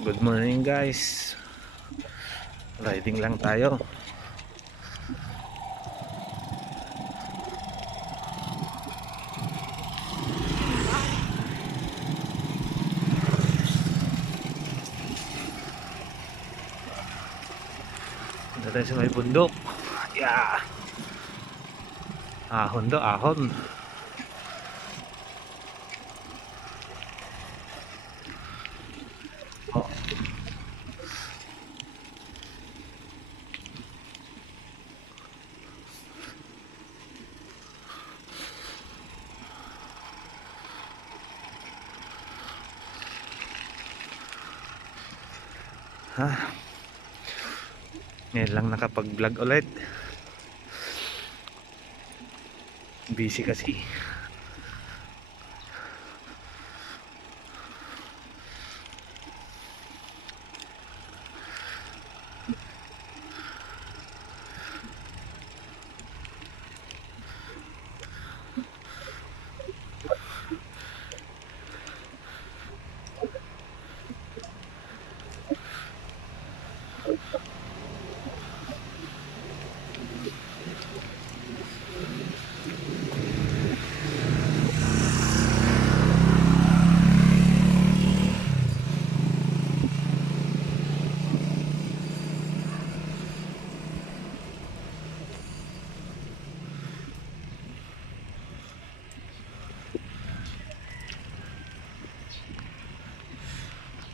Good morning guys. Riding lang tayo. Punta tayo sa may bundok. Yeah. Ahon do, ahon. Oh. Ha? Ngayon lang nakapag-vlog ulit. Busy kasi.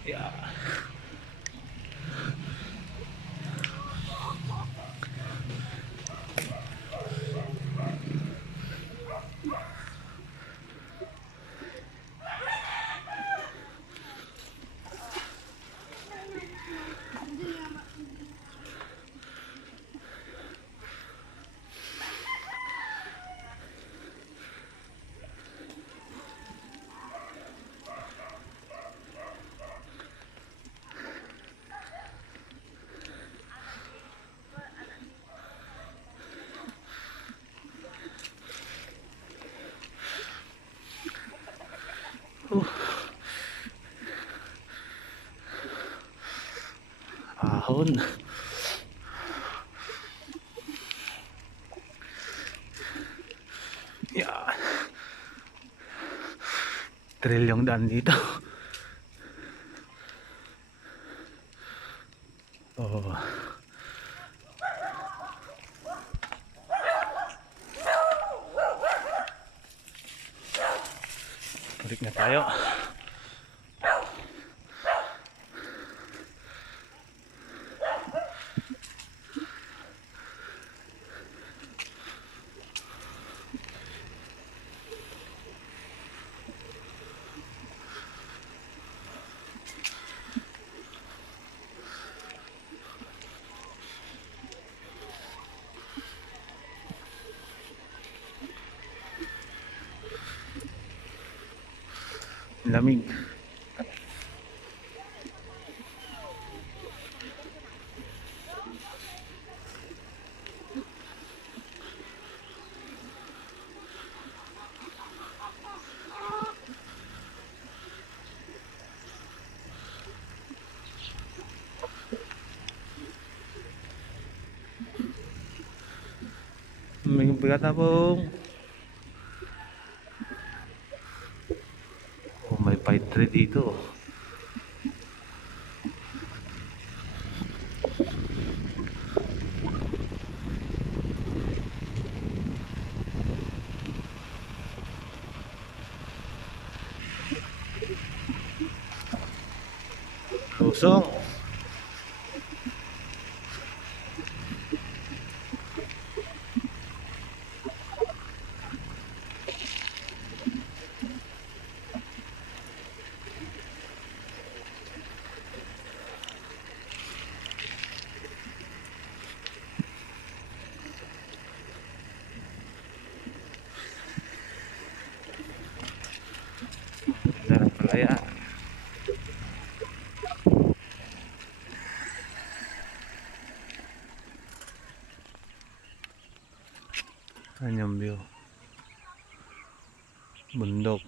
Yeah. Ahon. Yeah. Trail yung daan dito. Oh. Balik na tayo. Lamig. May bigat na pong. Oh, may pine tree dito. Lusong. Darang palaya. Anyang view. Bundok.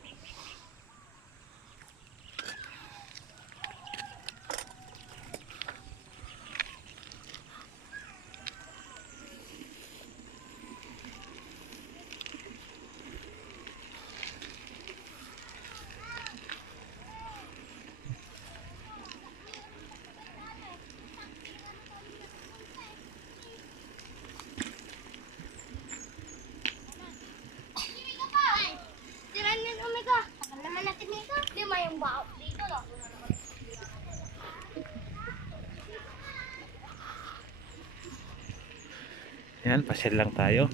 Yan, pasyal lang tayo.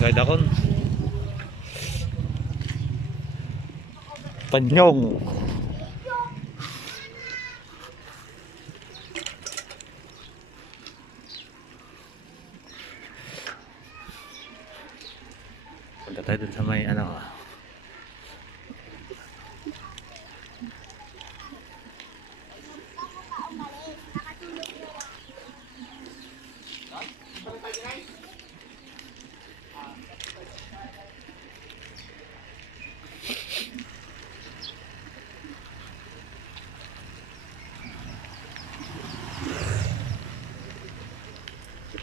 Ganda kon. Panyong. Punta tayo dun sa may ano.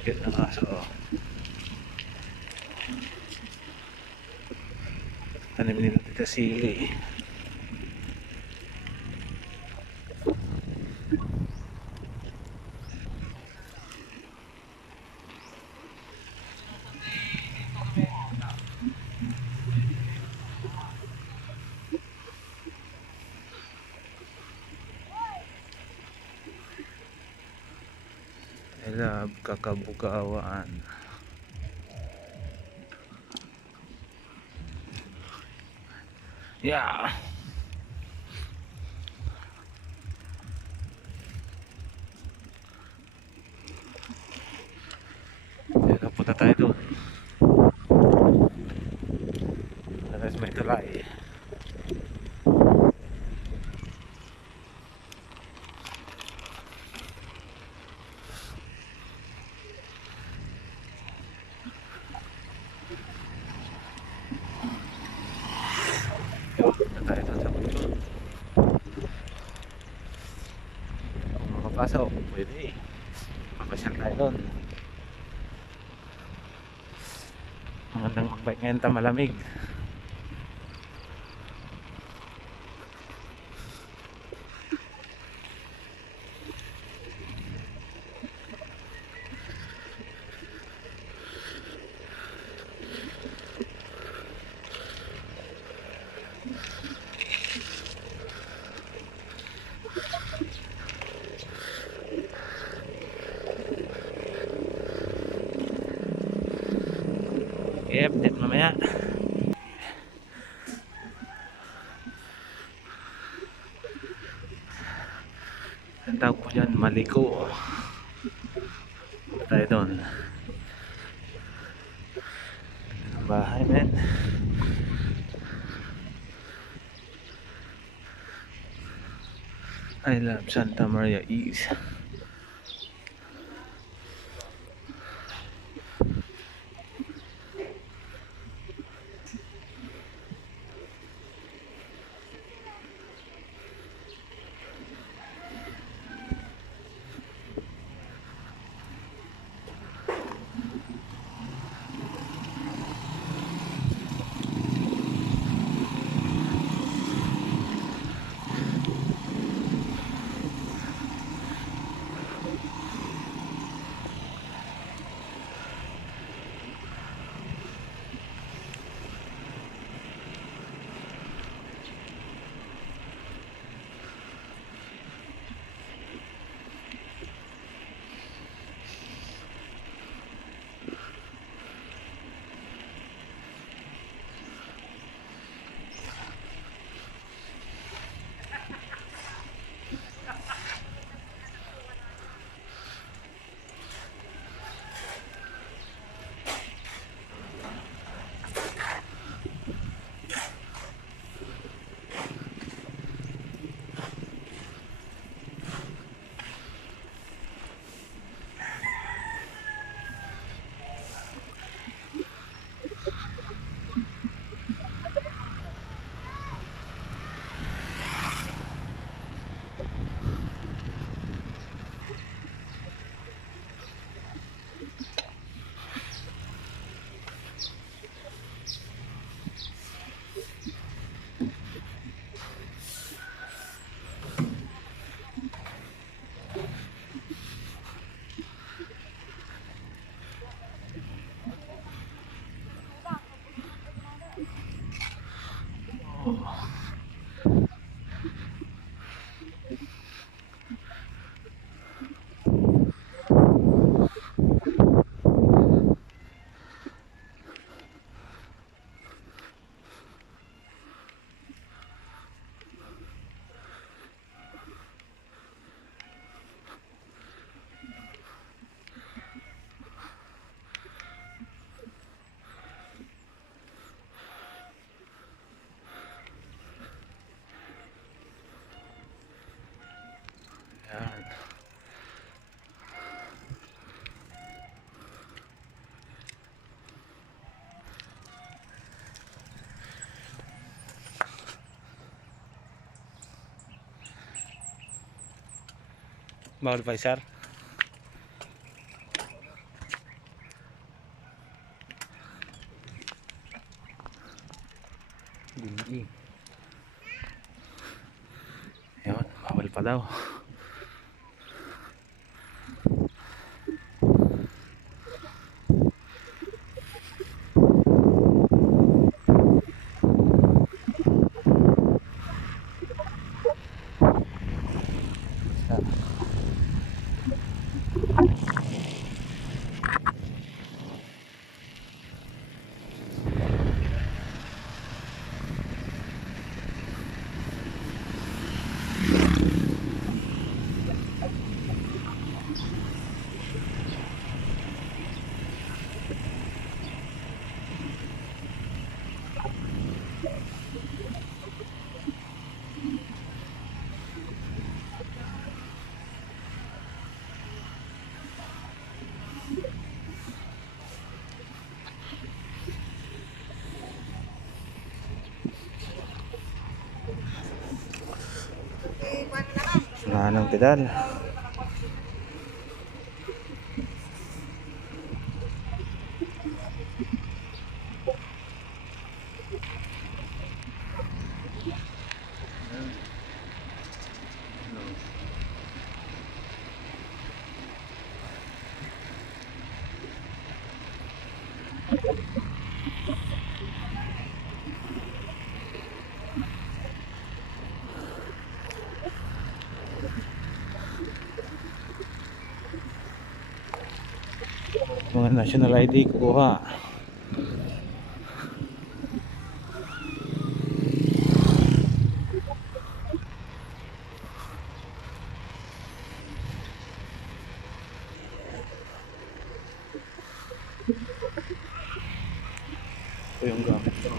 Cute na kaso. Tanim nila dito sili. I love Kakabugawaan. Yeah. Kaya punta tayo doon. Tapos may tulay. Punta tayo doon sa bundok. Kung makapasok, pwede eh. Papasyal tayo doon. Magandang magbike ngayon, malamig. I-update mamaya. Ang tawag po dyan, Maliko. Punta tayo doon. Ang bahay, men. I love Santa Maria East. Bawal pa sir. Hindi. Ayun, bawal pa daw. Wala nang pedal. Mga national ID kukuha. Ito yung gamit ko.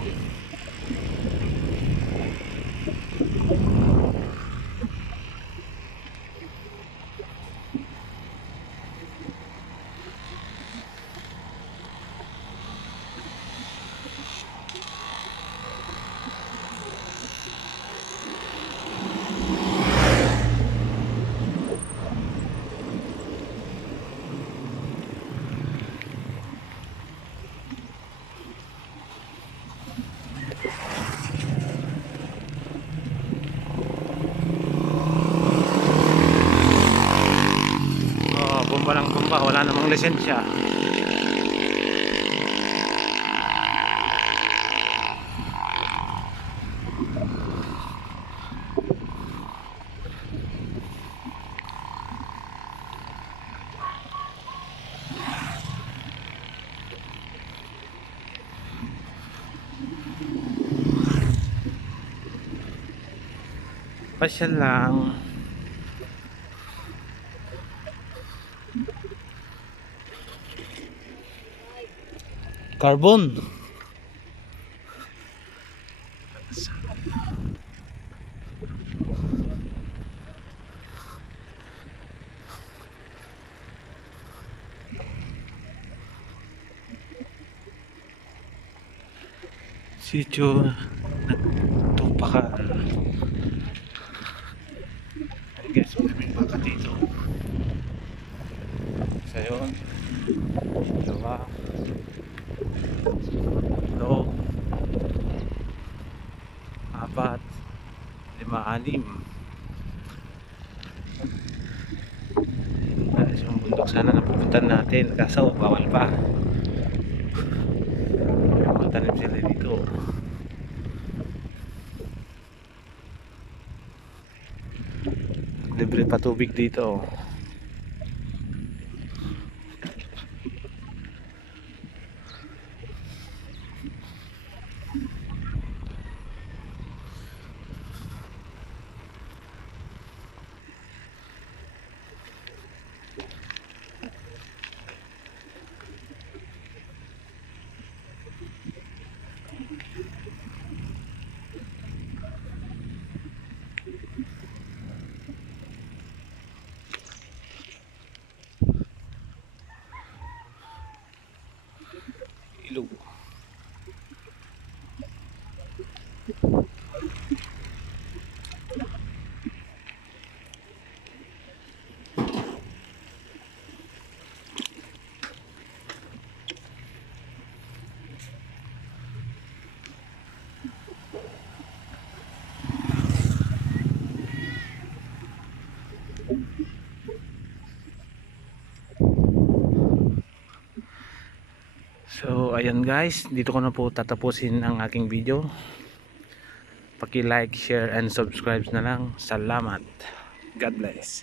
Bomba lang bomba, wala namang lisensya. Pasyal lang. Carbon. Sityo nagtupakan. Ay guys, may baka dito. So yun, dalawa, loob, apat, lima, anim. Alas yung bundok sana napupuntan natin, kaso bawal pa. Magtanim sila dito. Libre pa tubig dito. Ilog. So ayan guys, dito ko na po tatapusin ang aking video. Paki-like, share and subscribe na lang. Salamat. God bless.